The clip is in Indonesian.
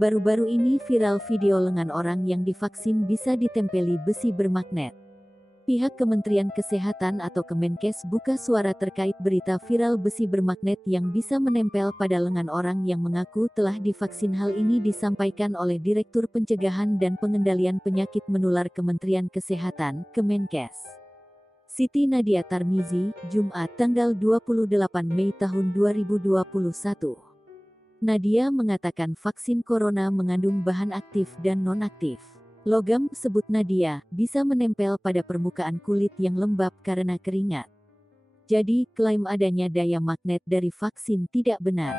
Baru-baru ini viral video lengan orang yang divaksin bisa ditempeli besi bermagnet. Pihak Kementerian Kesehatan atau Kemenkes buka suara terkait berita viral besi bermagnet yang bisa menempel pada lengan orang yang mengaku telah divaksin. Hal ini disampaikan oleh Direktur Pencegahan dan Pengendalian Penyakit Menular Kementerian Kesehatan, Kemenkes, Siti Nadia Tarmizi, Jumat tanggal 28 Mei tahun 2021. Nadia mengatakan vaksin corona mengandung bahan aktif dan non-aktif. Logam, sebut Nadia, bisa menempel pada permukaan kulit yang lembab karena keringat. Jadi, klaim adanya daya magnet dari vaksin tidak benar.